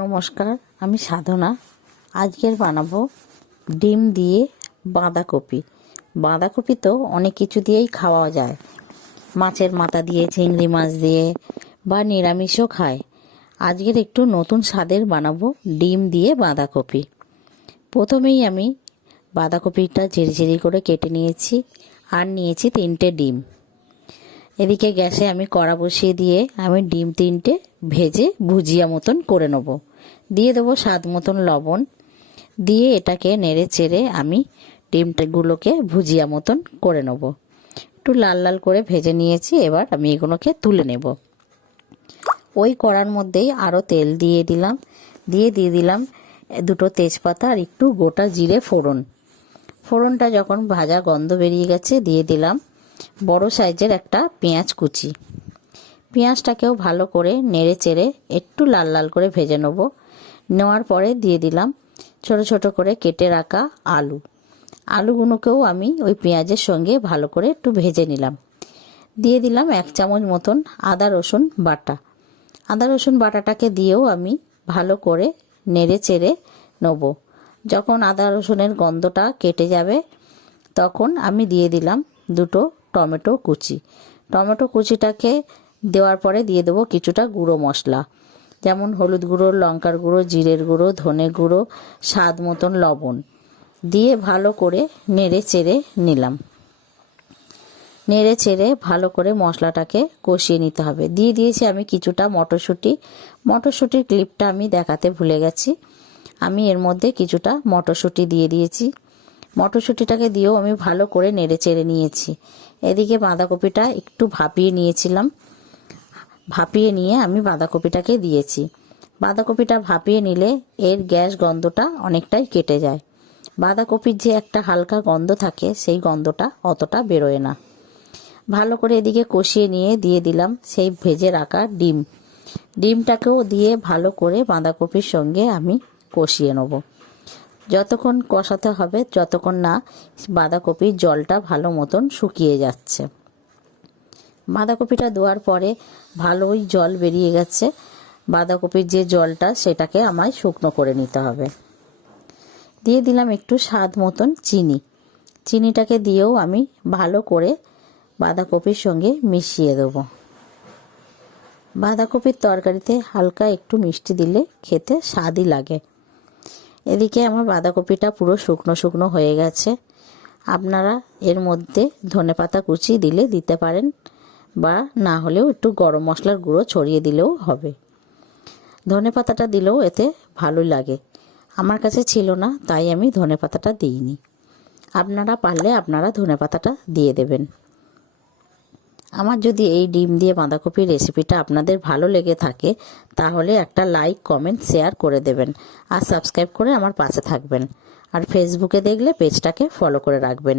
নমস্কার, আমি সাধনা। আজকের বানাবো ডিম দিয়ে বাঁধাকপি। বাঁধাকপি তো অনেক কিছু দিয়েই খাওয়া যায়, মাছের মাথা দিয়ে, চিংড়ি মাছ দিয়ে, বা নিরামিষও খায়। আজকের একটু নতুন স্বাদের বানাবো ডিম দিয়ে বাঁধাকপি। প্রথমেই আমি বাঁধাকপিটা ঝিরিঝিরি করে কেটে নিয়েছি, আর নিয়েছি 3টে ডিম। এদিকে গ্যাসে আমি কড়া বসিয়ে দিয়ে আমি ডিম 3টে ভেজে ভুজিয়া মতন করে নেব। দিয়ে দেবো স্বাদ মতন লবণ, দিয়ে এটাকে নেড়ে চেড়ে আমি ডিমগুলোকে ভুজিয়া মতন করে নেব। একটু লাল লাল করে ভেজে নিয়েছি, এবার আমি এগুলোকে তুলে নেব। ওই কড়ার মধ্যেই আরও তেল দিয়ে দিলাম, দিয়ে দিলাম 2টো তেজপাতা আর একটু গোটা জিরে ফোড়ন। ফোড়নটা যখন ভাজা গন্ধ বেরিয়ে গেছে, দিয়ে দিলাম বড় সাইজের একটা পেঁয়াজ কুচি। পেঁয়াজটাকেও ভালো করে নেড়ে চেড়ে একটু লাল লাল করে ভেজে নেব। নেওয়ার পরে দিয়ে দিলাম ছোট ছোট করে কেটে রাখা আলুগুলোকেও আমি ওই পেঁয়াজের সঙ্গে ভালো করে একটু ভেজে নিলাম। দিয়ে দিলাম 1 চামচ মতন আদা রসুন বাটা। আদা রসুন বাটাটাকে দিয়েও আমি ভালো করে নেড়ে চেড়ে নেব। যখন আদা রসুনের গন্ধটা কেটে যাবে, তখন আমি দিয়ে দিলাম 2টো টমেটো কুচি। টমেটো কুচিটাকে দেওয়ার পরে দিয়ে দেবো কিছুটা গুঁড়ো মশলা, যেমন হলুদ গুঁড়ো, লঙ্কার গুঁড়ো, জিরের গুঁড়ো, ধনে গুঁড়ো, স্বাদ মতন লবণ দিয়ে ভালো করে নেড়ে চেড়ে নিলাম। নেড়ে চেড়ে ভালো করে মশলাটাকে কষিয়ে নিতে হবে। দিয়ে দিয়েছি আমি কিছুটা মটরশুঁটির ক্লিপটা আমি দেখাতে ভুলে গেছি। আমি এর মধ্যে কিছুটা মটরশুঁটি দিয়ে দিয়েছি। মটরশুঁটিটাকে দিয়েও আমি ভালো করে নেড়ে চেড়ে নিয়েছি। এদিকে বাঁধাকপিটা একটু ভাপিয়ে নিয়েছিলাম, ভাপিয়ে নিয়ে আমি বাঁধাকপিটাকে দিয়েছি। বাঁধাকপিটা ভাপিয়ে নিলে এর গ্যাস গন্ধটা অনেকটাই কেটে যায়। বাঁধাকপির যে একটা হালকা গন্ধ থাকে, সেই গন্ধটা অতটা বেরোয় না। ভালো করে এদিকে কষিয়ে নিয়ে দিয়ে দিলাম সেই ভেজে রাখা ডিমটাকেও দিয়ে ভালো করে বাঁধাকপির সঙ্গে আমি কষিয়ে নেব। যতক্ষণ কষাতে হবে, যতক্ষণ না বাঁধাকপির জলটা ভালো মতন শুকিয়ে যাচ্ছে। বাঁধাকপিটা দেওয়ার পরে ভালোই জল বেরিয়ে গেছে। বাঁধাকপির যে জলটা, সেটাকে আমায় শুকনো করে নিতে হবে। দিয়ে দিলাম একটু স্বাদ মতন চিনিটাকে দিয়েও আমি ভালো করে বাঁধাকপির সঙ্গে মিশিয়ে দেব। বাঁধাকপির তরকারিতে হালকা একটু মিষ্টি দিলে খেতে স্বাদই লাগে। এদিকে আমার বাঁধাকপিটা পুরো শুকনো শুকনো হয়ে গেছে। আপনারা এর মধ্যে ধনেপাতা কুচি দিলে দিতে পারেন, বা না হলেও একটু গরম মশলার গুঁড়ো ছড়িয়ে দিলেও হবে। ধনেপাতাটা দিলেও এতে ভালোই লাগে। আমার কাছে ছিল না, তাই আমি ধনেপাতাটা দিইনি। আপনারা পারলে আপনারা ধনেপাতাটা দিয়ে দেবেন। আমার যদি এই ডিম দিয়ে বাঁধাকপির রেসিপিটা আপনাদের ভালো লেগে থাকে, তাহলে একটা লাইক, কমেন্ট, শেয়ার করে দেবেন, আর সাবস্ক্রাইব করে আমার পাশে থাকবেন। আর ফেসবুকে দেখলে পেজটাকে ফলো করে রাখবেন।